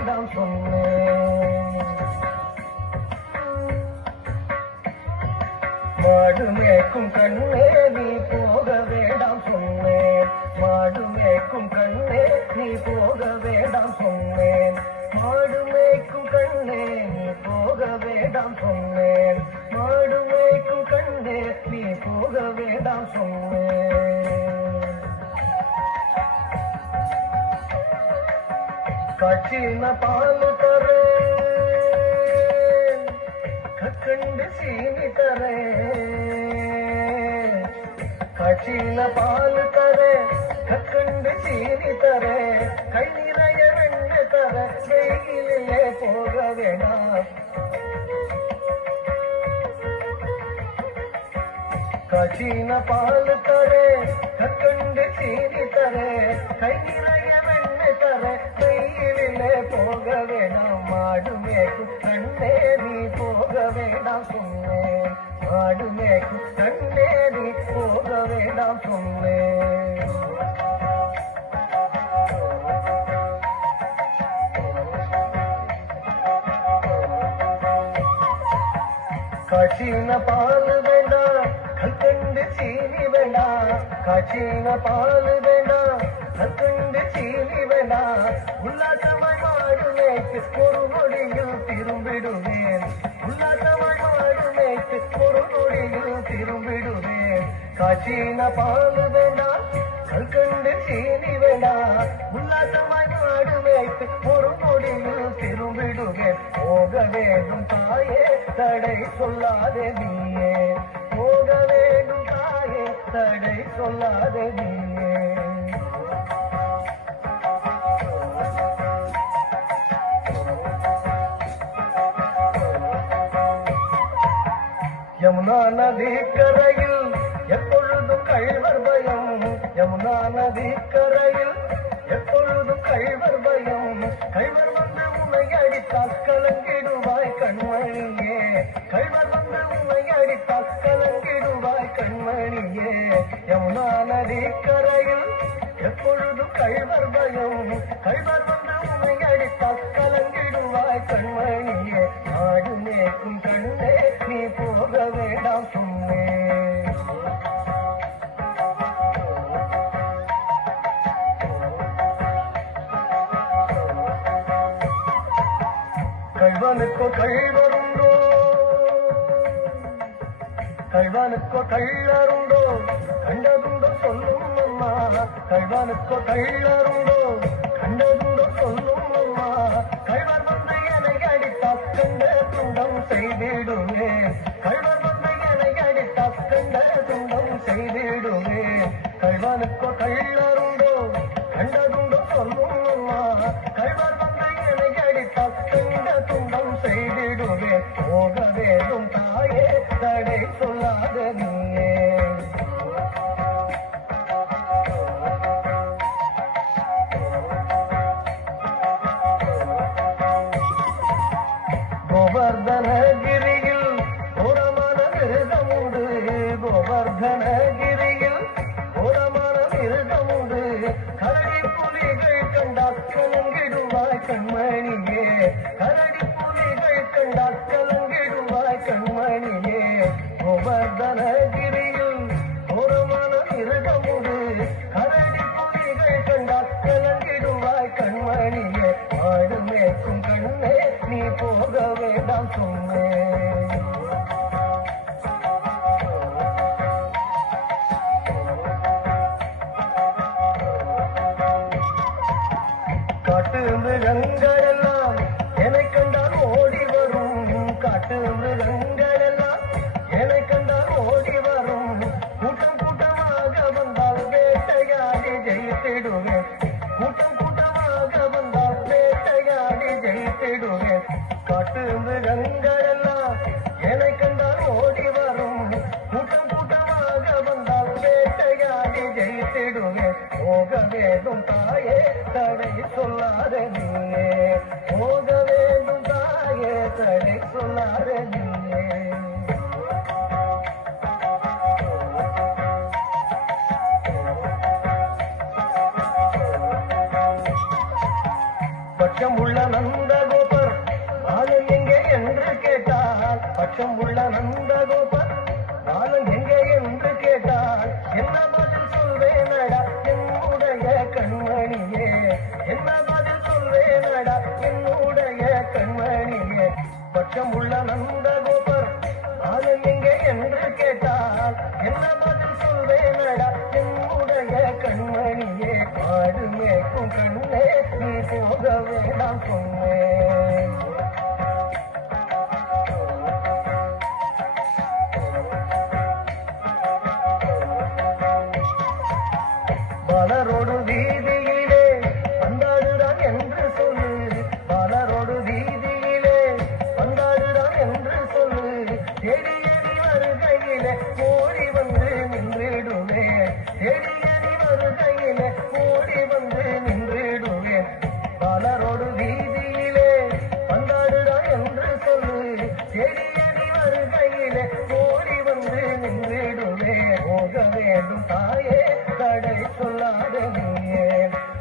வேண்டாம் சொன்னேன். மாடு மேய்க்கும் கண்ணே நீ போக வேண்டாம் சொன்னேன். மாடு மேய்க்கும் கண்ணே நீ போக வேண்டாம் சொன்னேன். மாடு மேய்க்கும் கண்ணே நீ போக வேண்டாம் சொன்னேன். மாடு மேய்க்கும் கண்ணே நீ போக வேண்டாம் சொன்னேன். காய்ச்சின பால் தரேன், கற்கண்டு சீனி தரேன். காய்ச்சின பால் தரேன், கற்கண்டு சீனி தரேன். கை நிறைய வெண்ணெய் தர வெயிலே போக வேண்டாம். காய்ச்சின பால் தரேன், கற்கண்டு சீனி தரேன். கை நிறைய வெண்ணெய் தர வெயிலே போக வேண்டாம். மாடு மேய்க்கும் கண்ணே நீ போக வேண்டாம் சொன்னேன். மாடு மேய்க்கும் கண்ணே நீ போக வேண்டாம் சொன்னேன். காய்ச்சின பால் வேண்டாம், கற்கண்டு சீனி வேண்டாம். காய்ச்சின பால் வேண்டாம், கற்கண்டு சீனி வேண்டாம். உல்லாசமாய் மாடு மேய்த்து ஒரு நொடியில் திரும்பிடுவேன். உல்லாசமாய் மாடு மேய்த்து ஒரு நொடியில் திரும்பிடுவேன். காய்ச்சின பால் வேண்டாம், கற்கண்டு சீனி வேண்டாம். உல்லாசமாய் மாடு மேய்த்து ஒரு நொடியில் திரும்பிடுவேன். போக வேண்டும் தாயே தடை சொல்லாதே நீயே. போக வேண்டும் தாயே தடை சொல்லாதே நீயே. யமுனா நதி கரையில் எப்பொழுதும் கள்வர் பயம். யமுனா நதி கரையில் எப்பொழுதும் கள்வர் பயம். கள்வர் வந்து உன்னை அடித்தால் கலங்கிடுவாய் கண்மணியே. கள்வர் வந்து உன்னை அடித்தால் கலங்கிடுவாய் கண்மணியே. யமுனா நதி கரையில் எப்பொழுதும் கள்வர் பயம். கள்வர் வந்து உன்னை அடித்தால் கலங்கிடுவாய் கண்மணியே. ஆடு மேய்க்கும் கண்ணே நீ போக வேண்டாம் சொன்னேன். கள்வனுக்கோ கள்வருண்டோ, கள்வனுக்கோ கள்ளருண்டோ, கண்டதுண்டோ சொல்லும் அம்மா. கள்வனுக்கோ கள்ளருண்டோ, கண்டதுண்டோ சொல்லும் அம்மா. கள்வர் வந்து என்னை அடித்தால் கண்ட துண்டம் செய்திடுவேன். கள்வர் வந்து என்னை அடித்தால் கண்ட துண்டம் செய்திடுவேன். கள்வனுக்கோ கள்ளருண்டோ, கண்டதுண்டோ சொல்லும் அம்மா. கள்வர் வந்து என்னை அடித்தால் கண்ட துண்டம் செய்திடுவேன். போக வேண்டும் தாயே தடை சொல்லாத நீயே. கோவர்தனகிரியில் கோரமான மிருகமுண்டு. கோவர்தனகிரியில் கோரமான மிருகமுண்டு. கரடி புலிகள் கண்டால் கலங்கிடுவாய் கண்மணியே. கரடி புலிகள் கண்டால் கலங்கிடுவாய் கண்மணியே. கோவர்தனகிரியில் கோரமான மிருகமுண்டு. கரடி புலிகள் கண்டால் கலங்கிடுவாய் கண்மணியே. ஆடு மேய்க்கும் கண்ணே நீ போக வேண்டாம் சொன்னேன். காட்டு மிருகங்கள் எல்லாம் என்னை கண்டால் ஓடி வரும். காட்டு மிருகங்கள் எல்லாம் என்னை கண்டால் ஓடி வரும். கூட்டம் கூட்டமாக வந்தால் வேட்டையாடி ஜெயித்திடுவேன். கூட்டம் கூட்டமாக வந்தால் வேட்டையாடி ஜெயித்திடுவேன். காட்டு மிருகங்கள் எல்லாம் என்னை கண்டால் ஓடி வரும். கூட்டம் கூட்டமாக வந்தால் வேட்டையாடி ஜெயித்திடுவேன். போக வேண்டும் தாயே தடை சொல்லாத நீயே. போக வேண்டும் தாயே தடை சொல்லாத நீயே. பட்சம் உள்ள நந்தகோபர் பாலன் எங்கே என்று கேட்டால், பட்சம் உள்ள நந்தகோபர் பாலன் எங்கே என்று கேட்டால், என்ன பதில் சொல்வேனடா என்னுடைய கண்மணியே, என்ன பதில் சொல்வேனடா என்னுடைய கண்மணியே. பட்சம் உள்ள நந்தகோபர் பாலன் எங்கே என்று கேட்டால், என்ன பதில் சொல்வேனடா என்னுடைய கண்மணியே. ஆடு மேய்க்கும் கண்ணே நீ போக வேண்டாம் சொன்னேன். பலரோடு வீதியிலே வந்தாடுதான் என்று சொல்லு, பலரோடு வீதியிலே வந்தாடுதான் என்று சொல்லு. தேடிய நீ வருகையிலே ஓடி வந்து நின்றிடுவேன், தேடிய நீ வருகையிலே ஓடி வந்து நின்றிடுவேன். பலரோடு வீதியிலே வந்தாடுதான் என்று சொல்லு, தேடிய நீ வருகையிலே ஓடி வந்து நின்றிடுவேன். போக வேண்டும் தாயே தடை சொல்லாத நீயே,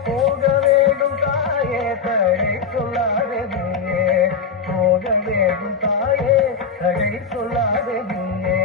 போக வேண்டும் தாயே தடை சொல்லாத நீயே, போக வேண்டும் தாயே தடை சொல்லாத நீயே.